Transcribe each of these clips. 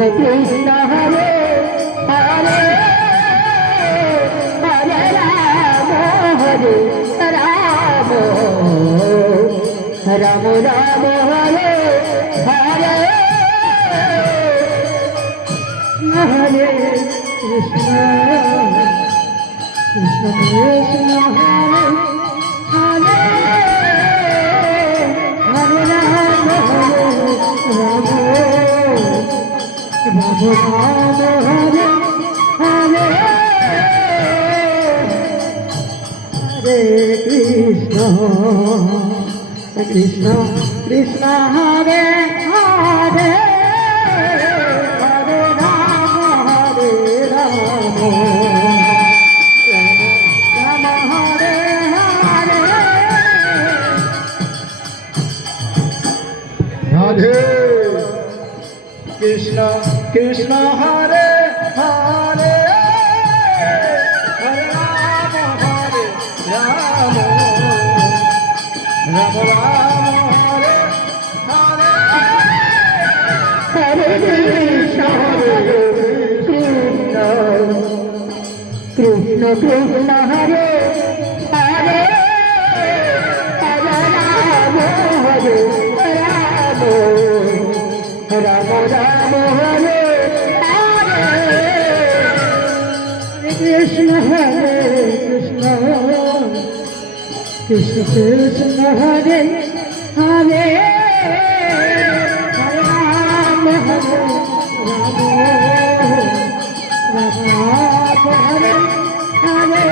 Krishna Hare Hare Hare Ram Ram Ram Hare Hare Hare Krishna Krishna Krishna Hare Hare Hare Ram Ram Hare Hare Hare Krishna Krishna Krishna Hare Hare Hare Ram Ram Hare Hare Radhe Krishna Krishna Hare Hare Hare Ram Ram Ram Hare Hare Hare Krishna Krishna Krishna Hare Hare Hare Ram Ram Ram Hare Hare Krishna Hare Krishna Krishna Krishna Hare Hare Hare Ram Ram Hare Hare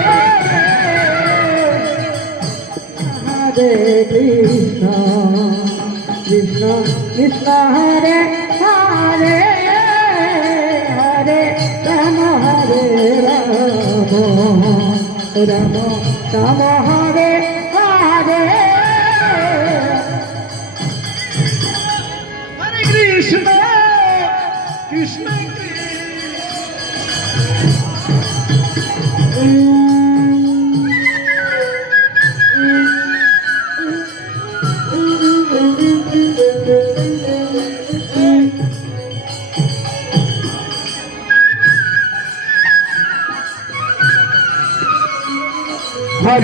Hare Krishna Krishna Krishna Hare Hare Hare Ram Ram Ram Hare Hare Hare Krishna Krishna Hare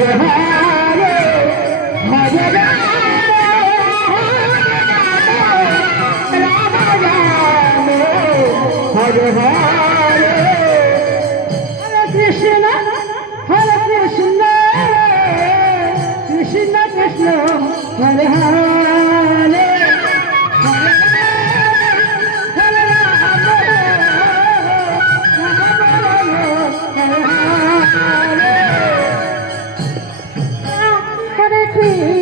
Hare Hare Ram Ram Hare Hare Hare Krishna Krishna Krishna Hare Hare Hare Ram Ram Ram Hare Hare Hare Krishna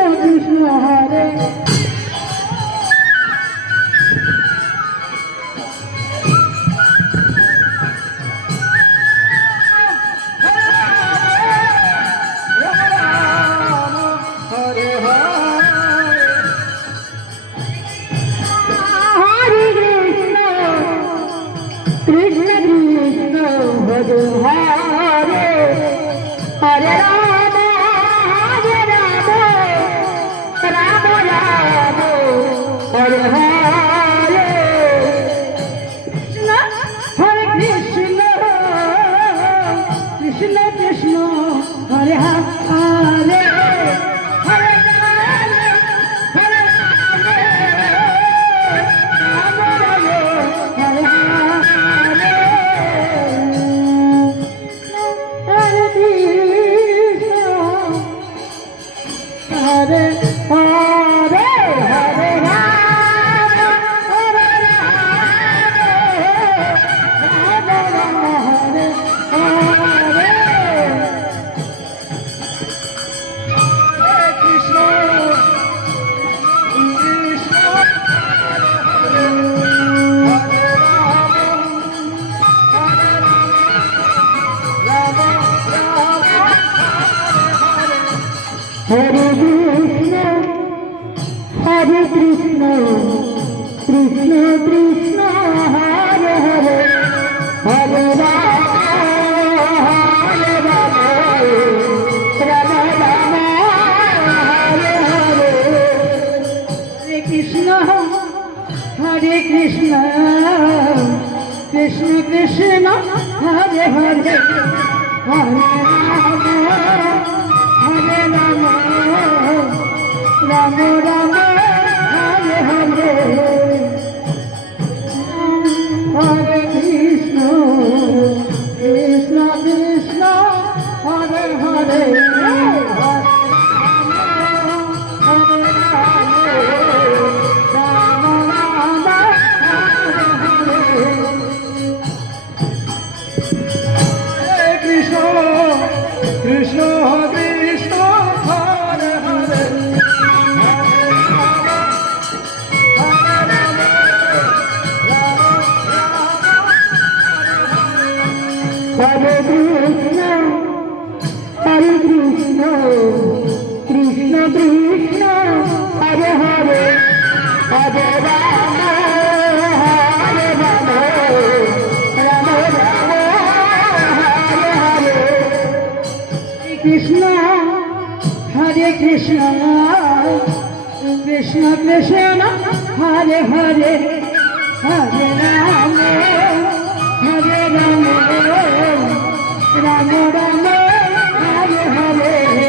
Krishna Krishna Hare Hare Hare Ram Hare Ram Hare Hare Hare Hare Hare Ram Ram Ram Hare Hare Krishna Krishna Hare Ram Hare Krishna Krishna Krishna Hare Hare Hare Ram Ram Ram Hare Hare Hare Krishna Krishna Krishna Krishna Hare Hare Hare Ram Ram Ram Hare Hare Hare Krishna Krishna Krishna Hare Hare Hare Krishna, Krishna Krishna, Hare Hare, Hare Krishna Hare Krishna Krishna Krishna Hare Hare Hare Ram Hare Ram Ram Ram Hare Hare Krishna Hare Krishna Krishna Krishna Hare Hare Hare Ram Hare Ram Ram Ram Hare Hare